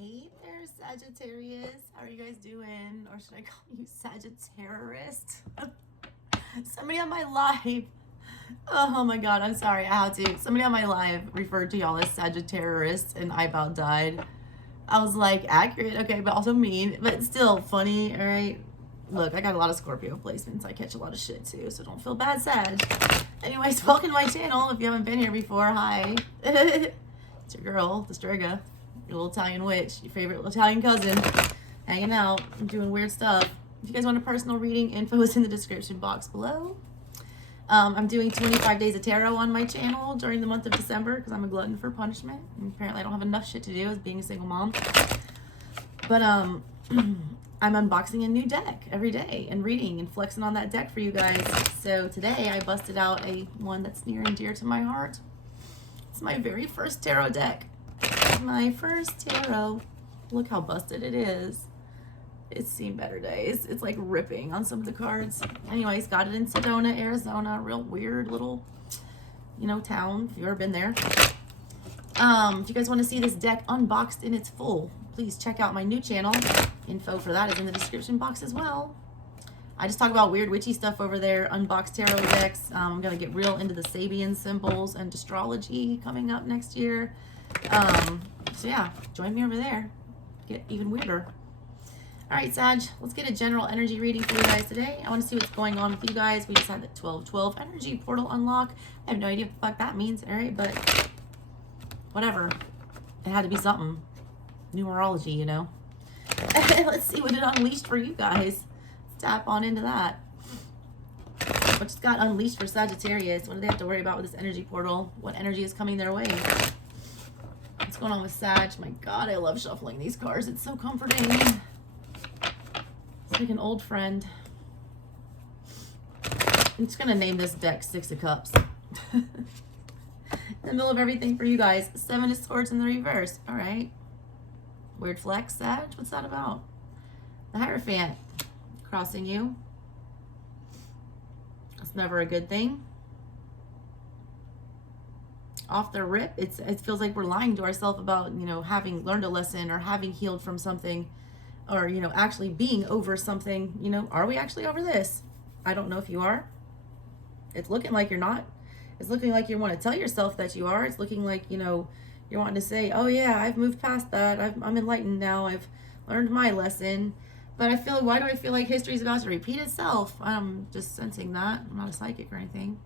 Hey there, Sagittarius. How are you guys doing? Or should I call you Sagittarius? Somebody on my live. Oh my god, I'm sorry. I had to. Somebody on my live referred to y'all as Sagittarius, and I about died. I was like, accurate, okay, but also mean, but still funny, all right? Look, I got a lot of Scorpio placements. I catch a lot of shit too, so don't feel bad, Sag. Anyways, welcome to my channel. If you haven't been here before, hi. It's your girl, the Strega, your little Italian witch, your favorite Italian cousin, hanging out, doing weird stuff. If you guys want a personal reading, info is in the description box below. I'm doing 25 days of tarot on my channel during the month of December because I'm a glutton for punishment. And apparently I don't have enough shit to do as being a single mom. But I'm unboxing a new deck every day and reading and flexing on that deck for you guys. So today I busted out one that's near and dear to my heart. It's my very first tarot deck. My first tarot. Look how busted it is. It's seen better days. It's like ripping on some of the cards. Anyways, got it in Sedona, Arizona. Real weird little, town. If you've ever been there. If you guys want to see this deck unboxed in its full, please check out my new channel. Info for that is in the description box as well. I just talk about weird witchy stuff over there. Unboxed tarot decks. I'm going to get real into the Sabian symbols and astrology coming up next year. So yeah, join me over there. Get even weirder. All right, Sag, let's get a general energy reading for you guys today. I want to see what's going on with you guys. We just had the 12/12 energy portal unlock. I have no idea what the fuck that means, all right? But whatever. It had to be something. Numerology, Let's see what it unleashed for you guys. Let's tap on into that. What just got unleashed for Sagittarius? What do they have to worry about with this energy portal? What energy is coming their way? What's going on with Sag? My God, I love shuffling these cards. It's so comforting. It's like an old friend. I'm just going to name this deck Six of Cups. In the middle of everything for you guys. Seven of Swords in the reverse. All right. Weird flex, Sag. What's that about? The Hierophant crossing you. That's never a good thing. Off the rip, it feels like we're lying to ourselves about, having learned a lesson or having healed from something. Or, actually being over something, are we actually over this? I don't know if you are. It's looking like you're not. It's looking like you want to tell yourself that you are. It's looking like, you're wanting to say, oh yeah, I've moved past that. I'm enlightened now. I've learned my lesson. But why do I feel like history is about to repeat itself? I'm just sensing that. I'm not a psychic or anything.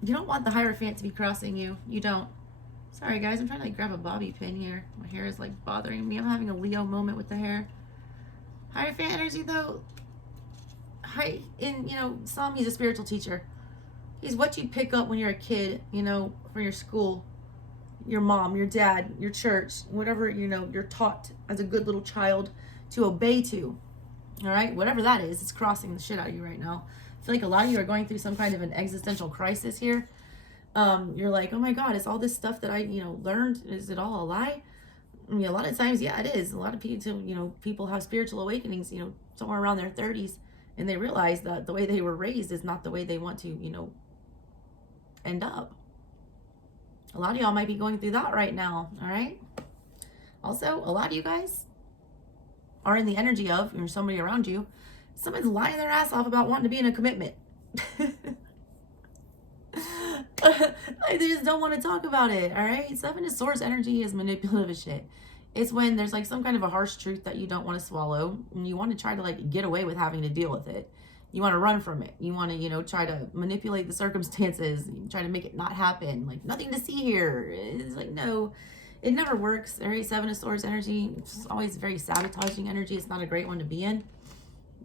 You don't want the Hierophant to be crossing you. You don't. Sorry guys, I'm trying to grab a bobby pin here. My hair is like bothering me. I'm having a Leo moment with the hair. Hierophant energy though. Some he's a spiritual teacher. He's what you pick up when you're a kid, from your school, your mom, your dad, your church, whatever, you're taught as a good little child to obey to. All right, whatever that is, it's crossing the shit out of you right now. I feel like a lot of you are going through some kind of an existential crisis here. You're like, oh my God, is all this stuff that I, learned, is it all a lie? I mean, a lot of times, yeah, it is. A lot of people, people have spiritual awakenings, somewhere around their 30s, and they realize that the way they were raised is not the way they want to, end up. A lot of y'all might be going through that right now, all right? Also, a lot of you guys are in the energy of, somebody around you, someone's lying their ass off about wanting to be in a commitment. They just don't want to talk about it, all right? Seven of Swords energy is manipulative as shit. It's when there's like some kind of a harsh truth that you don't want to swallow, and you want to try to like get away with having to deal with it. You want to run from it. You want to, try to manipulate the circumstances, try to make it not happen. Like, nothing to see here. It's like, no, it never works. All right, Seven of Swords energy, it's always very sabotaging energy. It's not a great one to be in.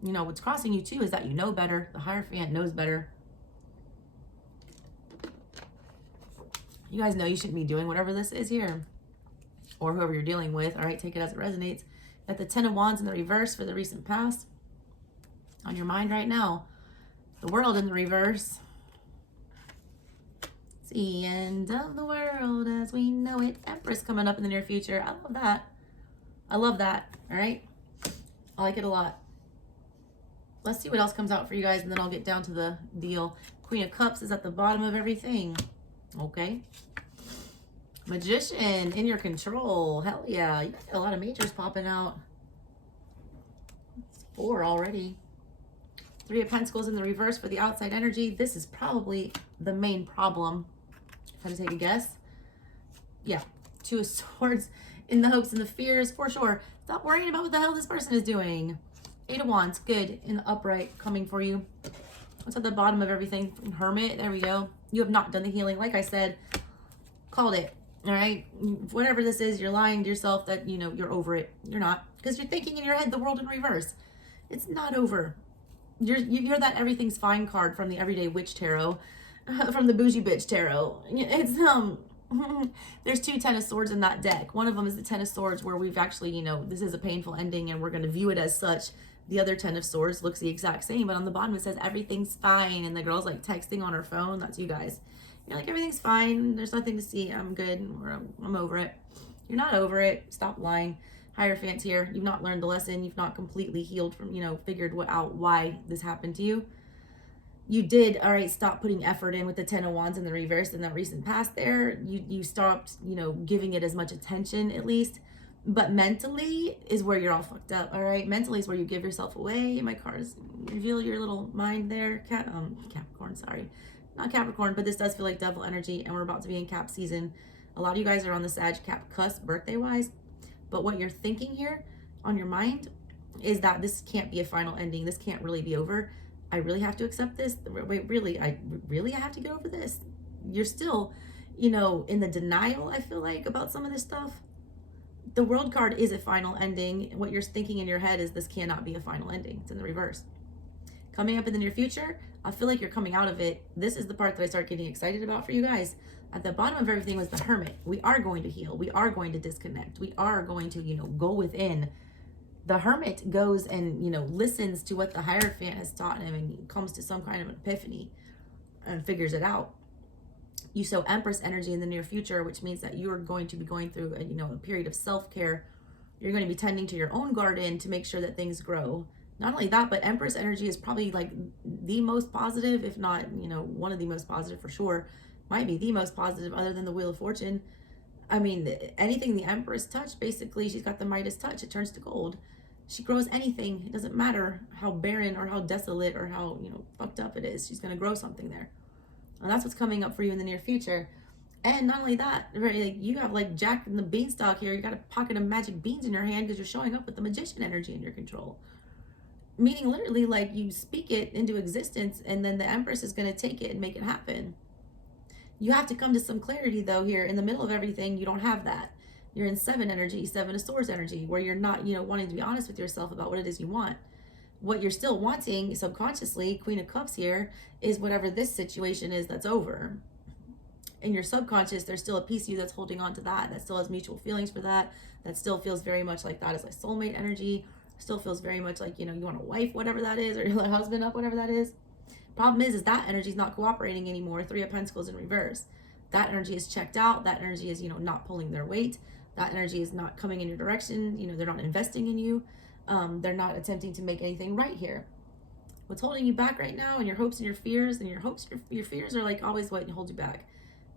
What's crossing you too is that you know better. The Hierophant knows better. You guys know you shouldn't be doing whatever this is here. Or whoever you're dealing with. All right, take it as it resonates. Got the Ten of Wands in the reverse for the recent past. On your mind right now. The World in the reverse. It's the end of the world as we know it. Empress coming up in the near future. I love that. I love that. All right. I like it a lot. Let's see what else comes out for you guys, and then I'll get down to the deal. Queen of Cups is at the bottom of everything. Okay. Magician in your control. Hell yeah. You got a lot of majors popping out. 4 already. 3 of Pentacles in the reverse for the outside energy. This is probably the main problem. If I had to take a guess. Yeah. 2 of Swords in the hopes and the fears, for sure. Stop worrying about what the hell this person is doing. 8 of Wands, good. In the upright, coming for you. What's at the bottom of everything? Hermit, there we go. You have not done the healing. Like I said, called it. All right, whatever this is, you're lying to yourself that, you know, you're over it. You're not, because you're thinking in your head the world in reverse. It's not over. You're that everything's fine card from the Everyday Witch Tarot, from the Bougie Bitch Tarot. It's there's 2 Ten of Swords in that deck. One of them is the Ten of Swords, where we've actually, you know, this is a painful ending and we're going to view it as such. The other Ten of Swords looks the exact same, but on the bottom it says everything's fine, and the girl's like texting on her phone. That's you guys. You're like, everything's fine. There's nothing to see. I'm good. Or I'm over it. You're not over it. Stop lying. Hierophant here. You've not learned the lesson. You've not completely healed from, you know, figured out why this happened to you. You did, all right, stop putting effort in with the 10 of Wands in the reverse in the recent past there. You stopped, you know, giving it as much attention at least. But mentally is where you're all fucked up, all right? Mentally is where you give yourself away. My cards reveal your little mind there. Capricorn, sorry. Not Capricorn, but this does feel like devil energy, and we're about to be in Cap season. A lot of you guys are on the Sag Cap cusp birthday-wise, but what you're thinking here on your mind is that this can't be a final ending. This can't really be over. I really have to accept this. Wait, really? I have to get over this? You're still, you know, in the denial, I feel like, about some of this stuff. The World card is a final ending. What you're thinking in your head is this cannot be a final ending. It's in the reverse. Coming up in the near future, I feel like you're coming out of it. This is the part that I start getting excited about for you guys. At the bottom of everything was the Hermit. We are going to heal. We are going to disconnect. We are going to, you know, go within. The Hermit goes and, you know, listens to what the Hierophant has taught him and comes to some kind of an epiphany and figures it out. You sow Empress energy in the near future, which means that you're going to be going through a, you know, a period of self-care. You're going to be tending to your own garden to make sure that things grow. Not only that, but Empress energy is probably like the most positive, if not, you know, one of the most positive for sure. Might be the most positive other than the Wheel of Fortune. I mean, anything the Empress touched, basically, she's got the Midas touch. It turns to gold. She grows anything. It doesn't matter how barren or how desolate or how, you know, fucked up it is. She's going to grow something there. And that's what's coming up for you in the near future. And not only that, right, like you have like Jack and the Beanstalk here. You got a pocket of magic beans in your hand because you're showing up with the Magician energy in your control. Meaning literally like you speak it into existence and then the Empress is going to take it and make it happen. You have to come to some clarity though here in the middle of everything. You don't have that. You're in 7 energy, 7 of Swords energy, where you're not, you know, wanting to be honest with yourself about what it is you want. What you're still wanting subconsciously, Queen of Cups here, is whatever this situation is that's over. In your subconscious, there's still a piece of you that's holding on to that still has mutual feelings for that still feels very much like that is like soulmate energy, still feels very much like, you know, you want a wife, whatever that is, or your husband up, whatever that is. Problem is that energy is not cooperating anymore. 3 of Pentacles in reverse. That energy is checked out. That energy is, you know, not pulling their weight. That energy is not coming in your direction. You know, they're not investing in you. They're not attempting to make anything right here. What's holding you back right now, and your hopes and your fears, and your hopes, your fears are like always what holds you back.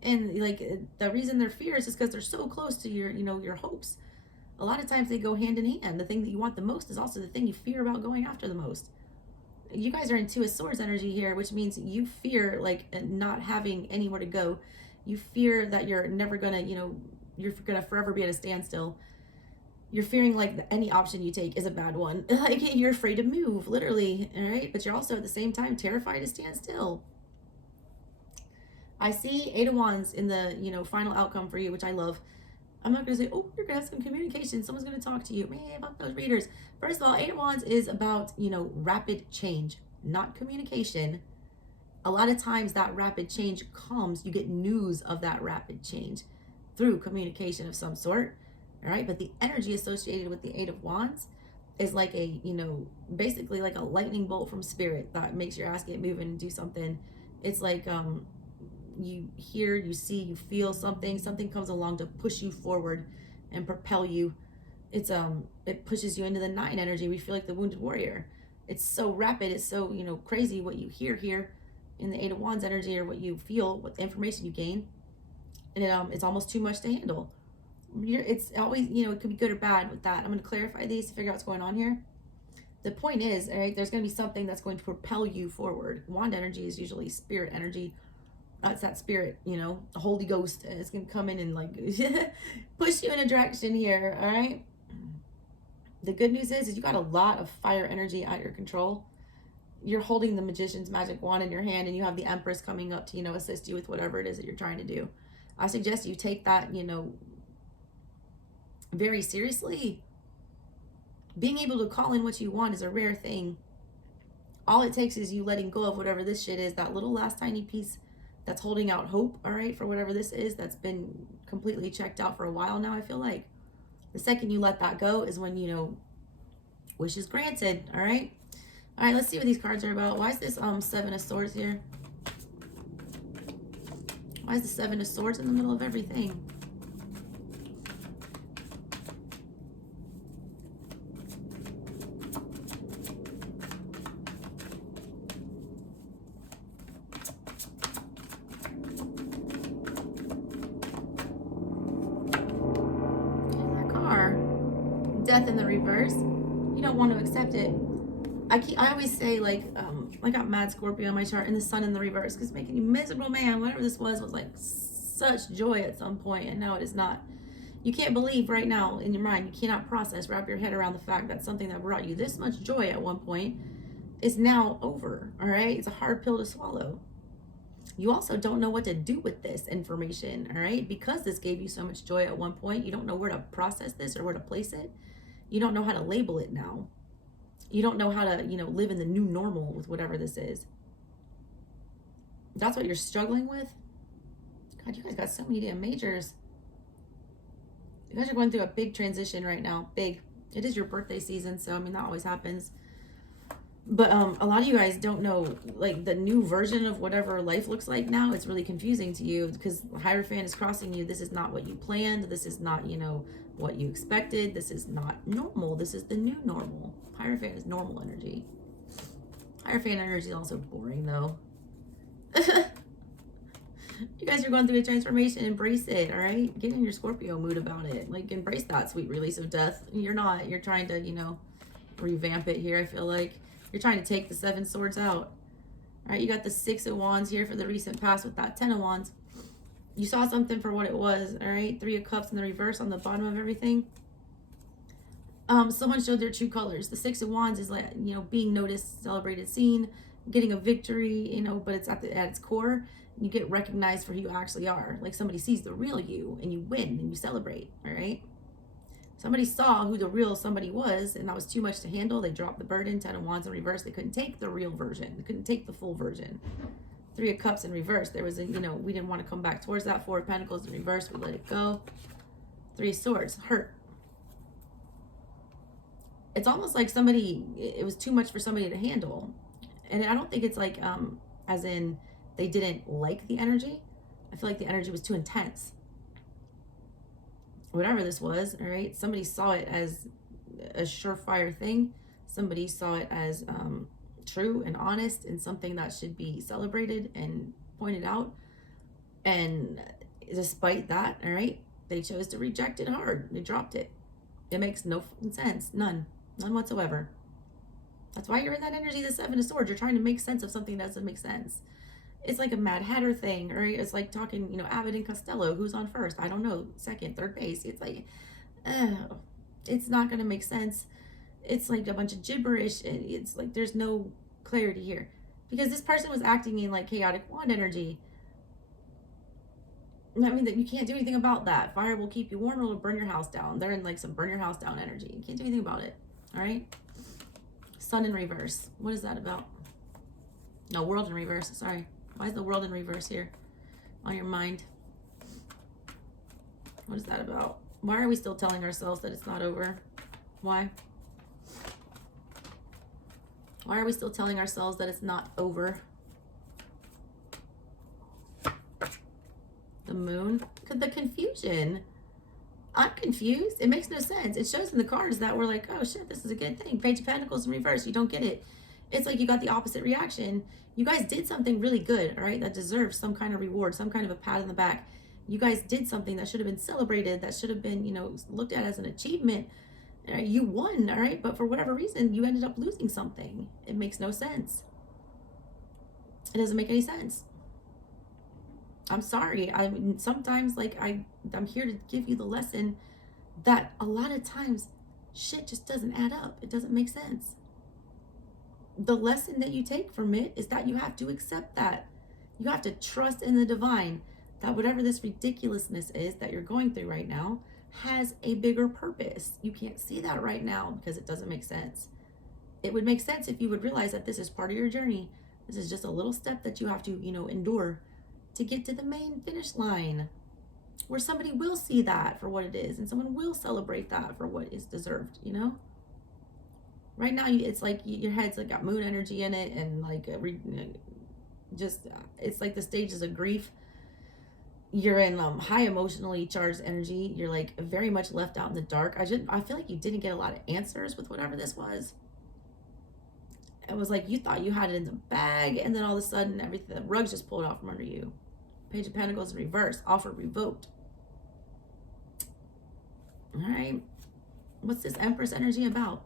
And like the reason they're fears is because they're so close to your, you know, your hopes. A lot of times they go hand in hand. The thing that you want the most is also the thing you fear about going after the most. You guys are in 2 of Swords energy here, which means you fear like not having anywhere to go. You fear that you're never gonna, you know, you're gonna forever be at a standstill. You're fearing like any option you take is a bad one. Like you're afraid to move, literally, all right? But you're also at the same time terrified to stand still. I see 8 of Wands in the, you know, final outcome for you, which I love. I'm not going to say, oh, you're going to have some communication. Someone's going to talk to you. Man, about those readers. First of all, 8 of Wands is about, you know, rapid change, not communication. A lot of times that rapid change comes, you get news of that rapid change through communication of some sort. All right. But the energy associated with the 8 of Wands is like a, you know, basically like a lightning bolt from spirit that makes your ass get moving and do something. It's like, you hear, you see, you feel something comes along to push you forward and propel you. It's it pushes you into the 9 energy. We feel like the wounded warrior. It's so rapid, it's so, you know, crazy what you hear here in the 8 of Wands energy, or what you feel, what information you gain. And it's almost too much to handle. It's always, it could be good or bad with that. I'm going to clarify these to figure out what's going on here. The point is, all right, there's going to be something that's going to propel you forward. Wand energy is usually spirit energy. It's that spirit, the Holy Ghost is going to come in and like push you in a direction here, all right? The good news is you got a lot of fire energy at your control. You're holding the Magician's magic wand in your hand, and you have the Empress coming up to, assist you with whatever it is that you're trying to do. I suggest you take that, very seriously. Being able to call in what you want is a rare thing. All it takes is you letting go of whatever this shit is, that little last tiny piece that's holding out hope, all right, for whatever this is that's been completely checked out for a while now, I feel like. The second you let that go is when, wish is granted, all right? All right, let's see what these cards are about. Why is this Seven of Swords here? Why is the Seven of Swords in the middle of everything? Death in the reverse. You don't want to accept it. I always say, like, I got mad Scorpio on my chart and the sun in the reverse because making you miserable, man. Whatever this was like such joy at some point, and now it is not. You can't believe right now in your mind, you cannot wrap your head around the fact that something that brought you this much joy at one point is now over, all right? It's a hard pill to swallow. You also don't know what to do with this information, all right? Because this gave you so much joy at one point, you don't know where to process this or where to place it. You don't know how to label it now. You don't know how to, live in the new normal with whatever this is. That's what you're struggling with? God, you guys got so many damn majors. You guys are going through a big transition right now. Big. It is your birthday season, so, that always happens. But a lot of you guys don't know, like, the new version of whatever life looks like now. It's really confusing to you because Hierophant is crossing you. This is not what you planned. This is not, what you expected. This is not normal. This is the new normal. Hierophant is normal energy. Hierophant energy is also boring, though. You guys are going through a transformation. Embrace it, all right? Get in your Scorpio mood about it. Like, embrace that sweet release of death. You're not. You're trying to, revamp it here, I feel like. You're trying to take the Seven Swords out. All right, you got the Six of Wands here for the recent past with that Ten of Wands. You saw something for what it was, all right? Three of Cups in the reverse on the bottom of everything. Someone showed their true colors. The Six of Wands is like, being noticed, celebrated, seen, getting a victory, but it's at its core. You get recognized for who you actually are. Like somebody sees the real you and you win and you celebrate, all right? Somebody saw who the real somebody was, and that was too much to handle. They dropped the burden. Ten of Wands in reverse. They couldn't take the real version. They couldn't take the full version. Three of Cups in reverse. There was a, we didn't want to come back towards that. Four of Pentacles in reverse. We let it go. Three of Swords. Hurt. It's almost like it was too much for somebody to handle. And I don't think it's like, as in they didn't like the energy. I feel like the energy was too intense. Whatever this was, all right, somebody saw it as a surefire thing. Somebody saw it as true and honest and something that should be celebrated and pointed out. And despite that, all right, they chose to reject it hard. They dropped it. It makes no sense. None whatsoever. That's why you're in that energy, the Seven of Swords. You're trying to make sense of something that doesn't make sense. It's like a Mad Hatter thing, right? It's like talking, Abbott and Costello. Who's on first? I don't know. Second, third base. It's like, it's not going to make sense. It's like a bunch of gibberish. It's like there's no clarity here. Because this person was acting in like chaotic wand energy. I mean, that you can't do anything about that. Fire will keep you warm or it'll burn your house down. They're in like some burn your house down energy. You can't do anything about it. All right? Sun in reverse. What is that about? No, World in reverse. Sorry. Why is the World in reverse here on your mind? What is that about? Why are we still telling ourselves that it's not over? Why? Why are we still telling ourselves that it's not over? The Moon? The confusion. I'm confused. It makes no sense. It shows in the cards that we're like, oh shit, this is a good thing. Page of Pentacles in reverse. You don't get it. It's like you got the opposite reaction. You guys did something really good, all right, that deserves some kind of reward, some kind of a pat on the back. You guys did something that should have been celebrated, that should have been, you know, looked at as an achievement. You won, all right? But for whatever reason, you ended up losing something. It makes no sense. It doesn't make any sense. I'm sorry. Sometimes, like, I'm here to give you the lesson that a lot of times shit just doesn't add up. It doesn't make sense. The lesson that you take from it is that you have to accept that. You have to trust in the divine, that whatever this ridiculousness is that you're going through right now has a bigger purpose. You can't see that right now because it doesn't make sense. It would make sense if you would realize that this is part of your journey. This is just a little step that you have to, you know, endure to get to the main finish line, where somebody will see that for what it is and someone will celebrate that for what is deserved, you know? Right now, it's like your head's like got moon energy in it, and like it's like the stages of grief. You're in high emotionally charged energy. You're like very much left out in the dark. I feel like you didn't get a lot of answers with whatever this was. It was like you thought you had it in the bag, and then all of a sudden everything, the rug's just pulled out from under you. Page of Pentacles in reverse, offer revoked. All right, what's this Empress energy about?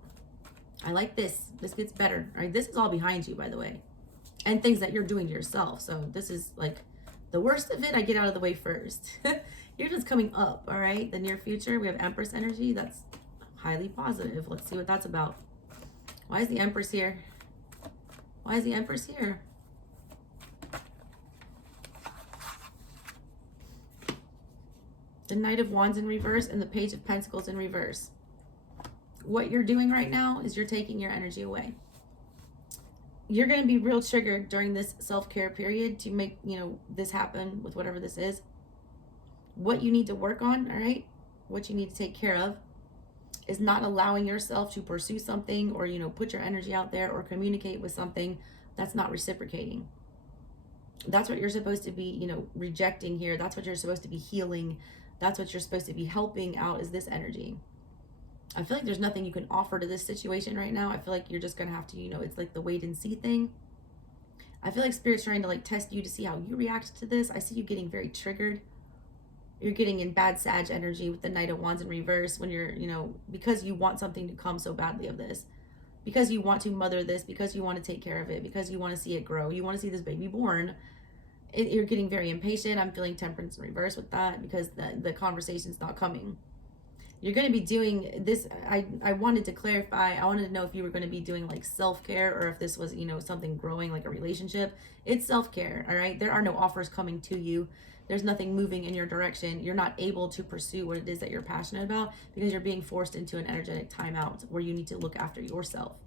I like this. This gets better. All right, this is all behind you, by the way, and things that you're doing to yourself. So this is like the worst of it. I get out of the way first. You're just coming up. All right, the near future. We have Empress energy. That's highly positive. Let's see what that's about. Why is the Empress here? Why is the Empress here? The Knight of Wands in reverse and the Page of Pentacles in reverse. What you're doing right now is you're taking your energy away. You're going to be real triggered during this self-care period to make, you know, this happen with whatever this is. What you need to work on, all right, what you need to take care of is not allowing yourself to pursue something or, you know, put your energy out there or communicate with something that's not reciprocating. That's what you're supposed to be, you know, rejecting here. That's what you're supposed to be healing. That's what you're supposed to be helping out, is this energy. I feel like there's nothing you can offer to this situation right now. I feel like you're just going to have to, you know, it's like the wait and see thing. I feel like Spirit's trying to like test you to see how you react to this. I see you getting very triggered. You're getting in bad Sag energy with the Knight of Wands in reverse when you're, you know, because you want something to come so badly of this. Because you want to mother this, because you want to take care of it, because you want to see it grow. You want to see this baby born. You're getting very impatient. I'm feeling Temperance in reverse with that because the conversation's not coming. You're going to be doing this. I wanted to clarify. I wanted to know if you were going to be doing like self-care or if this was, you know, something growing like a relationship. It's self-care. All right. There are no offers coming to you. There's nothing moving in your direction. You're not able to pursue what it is that you're passionate about because you're being forced into an energetic timeout where you need to look after yourself.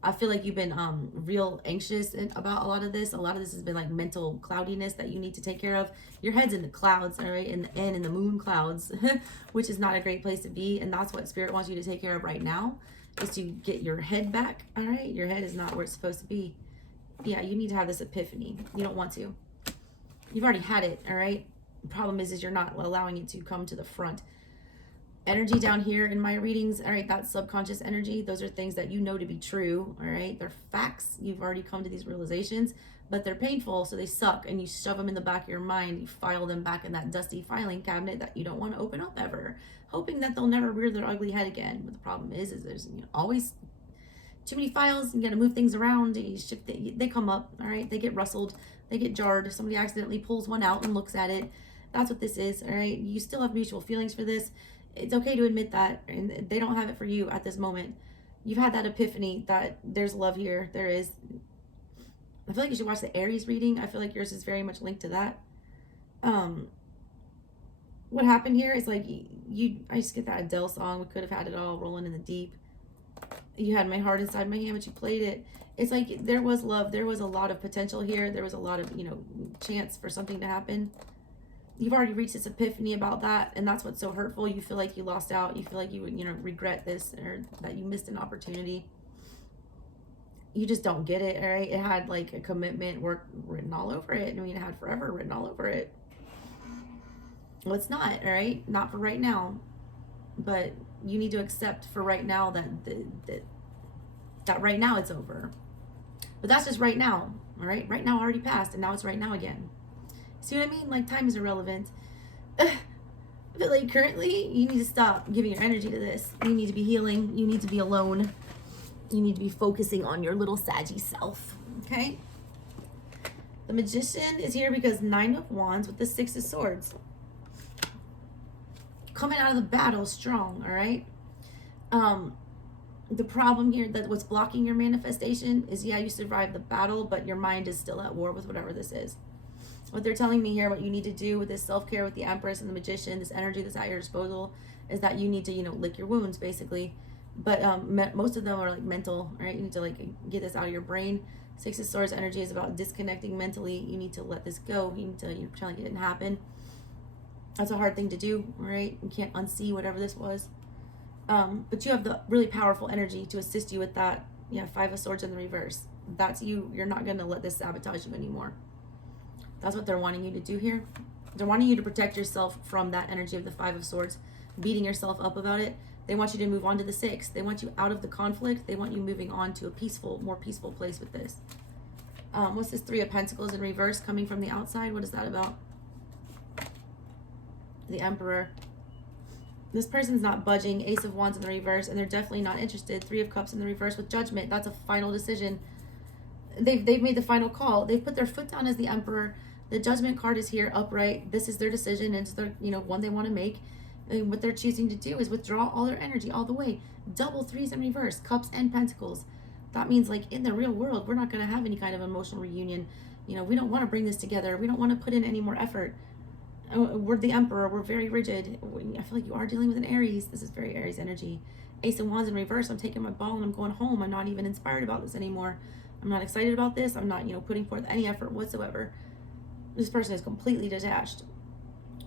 I feel like you've been real anxious about a lot of this. A lot of this has been like mental cloudiness that you need to take care of. Your head's in the clouds, all right, in the moon clouds, which is not a great place to be. And that's what Spirit wants you to take care of right now, is to get your head back, all right? Your head is not where it's supposed to be. Yeah, you need to have this epiphany. You don't want to. You've already had it, all right? The problem is you're not allowing it to come to the front. Energy down here in my readings, all right, that's subconscious energy. Those are things that you know to be true, all right? They're facts. You've already come to these realizations, but they're painful, so they suck, and you shove them in the back of your mind. You file them back in that dusty filing cabinet that you don't want to open up ever, hoping that they'll never rear their ugly head again. But the problem is there's, you know, always too many files. You got to move things around. They come up, all right? They get rustled. They get jarred. Somebody accidentally pulls one out and looks at it. That's what this is, all right? You still have mutual feelings for this. It's okay to admit that, and they don't have it for you at this moment. You've had that epiphany that there's love here. There is. I feel like you should watch the Aries reading. I feel like yours is very much linked to that. What happened here is like I just get that Adele song. We could have had it all, rolling in the deep. You had my heart inside my hand, but you played it. It's like there was love. There was a lot of potential here. There was a lot of, you know, chance for something to happen. You've already reached this epiphany about that, and that's what's so hurtful. You feel like you lost out. You feel like you would, you know, regret this, or that you missed an opportunity. You just don't get it, all right? It had like a commitment work written all over it. I mean, it had forever written all over it. Well, it's not, all right? Not for right now. But you need to accept for right now that right now it's over. But that's just right now, all right? Right now already passed, and now it's right now again. See what I mean? Like, time is irrelevant. But like currently, you need to stop giving your energy to this. You need to be healing. You need to be alone. You need to be focusing on your little saggy self. Okay? The Magician is here because 9 of Wands with the 6 of Swords. Coming out of the battle strong, all right? The problem here, that what's blocking your manifestation is, yeah, you survived the battle, but your mind is still at war with whatever this is. What they're telling me here, what you need to do with this self-care with the Empress and the Magician, this energy that's at your disposal, is that you need to, lick your wounds, basically. But most of them are like mental, right? You need to like get this out of your brain. 6 of Swords energy is about disconnecting mentally. You need to let this go. You need to pretend like it didn't happen. That's a hard thing to do, right? You can't unsee whatever this was. But you have the really powerful energy to assist you with that. Yeah, 5 of Swords in the reverse. That's you. You're not going to let this sabotage you anymore. That's what they're wanting you to do here. They're wanting you to protect yourself from that energy of the 5 of Swords, beating yourself up about it. They want you to move on to the 6. They want you out of the conflict. They want you moving on to a peaceful, more peaceful place with this. What's this 3 of Pentacles in reverse coming from the outside? What is that about? The Emperor. This person's not budging. Ace of Wands in the reverse, and they're definitely not interested. 3 of Cups in the reverse with Judgment. That's a final decision. They've made the final call. They've put their foot down as the Emperor. The Judgment card is here upright. This is their decision, and it's their, one they want to make. And what they're choosing to do is withdraw all their energy all the way. Double 3s in reverse, Cups and Pentacles. That means, like, in the real world, we're not going to have any kind of emotional reunion. We don't want to bring this together. We don't want to put in any more effort. We're the Emperor. We're very rigid. I feel like you are dealing with an Aries. This is very Aries energy. Ace of Wands in reverse. I'm taking my ball and I'm going home. I'm not even inspired about this anymore. I'm not excited about this. I'm not, putting forth any effort whatsoever. This person is completely detached.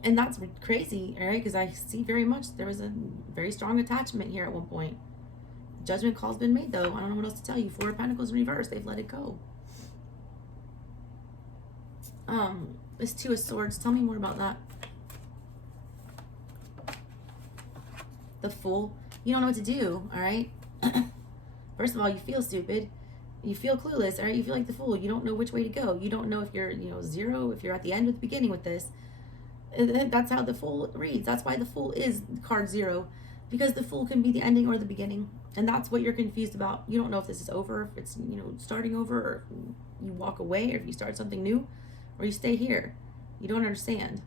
And that's crazy, all right? Because I see very much there was a very strong attachment here at one point. Judgment call's been made, though. I don't know what else to tell you. 4 of Pentacles in reverse. They've let it go. This 2 of Swords. Tell me more about that. The Fool. You don't know what to do, all right? First of all, you feel stupid. You feel clueless, all right? You feel like the Fool. You don't know which way to go. You don't know if you're, 0, if you're at the end or the beginning with this. That's how the Fool reads. That's why the Fool is card 0, because the Fool can be the ending or the beginning, and that's what you're confused about. You don't know if this is over, if it's starting over, or you walk away, or if you start something new, or you stay here. You don't understand.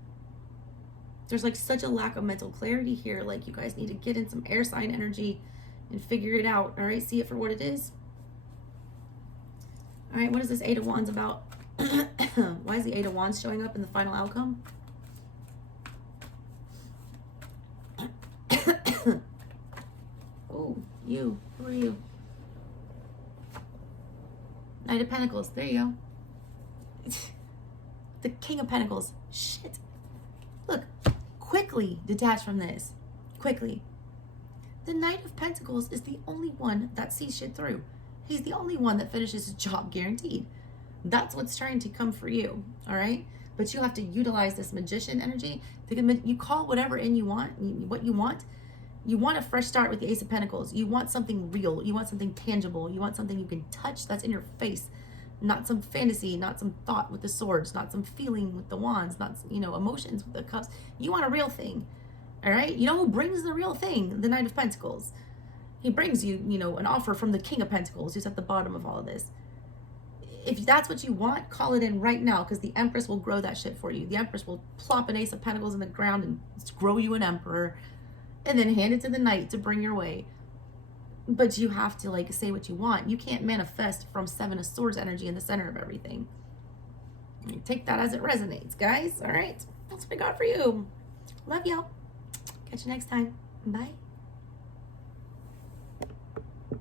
There's like such a lack of mental clarity here. Like, you guys need to get in some air sign energy and figure it out. All right, see it for what it is. All right, what is this 8 of Wands about? Why is the 8 of Wands showing up in the final outcome? Oh, you. Who are you? Knight of Pentacles. There you go. The King of Pentacles. Shit. Look. Quickly detach from this. Quickly. The Knight of Pentacles is the only one that sees shit through. He's the only one that finishes his job guaranteed. That's what's trying to come for you. All right? But you have to utilize this Magician energy. You call whatever in you want, what you want. You want a fresh start with the Ace of Pentacles. You want something real. You want something tangible. You want something you can touch that's in your face. Not some fantasy, not some thought with the Swords, not some feeling with the Wands, not, emotions with the Cups. You want a real thing, all right? You know who brings the real thing? The Knight of Pentacles. He brings you, an offer from the King of Pentacles, who's at the bottom of all of this. If that's what you want, call it in right now, because the Empress will grow that shit for you. The Empress will plop an Ace of Pentacles in the ground and grow you an Emperor, and then hand it to the Knight to bring your way. But you have to, say what you want. You can't manifest from 7 of Swords energy in the center of everything. You take that as it resonates, guys. All right? That's what I got for you. Love y'all. Catch you next time. Bye.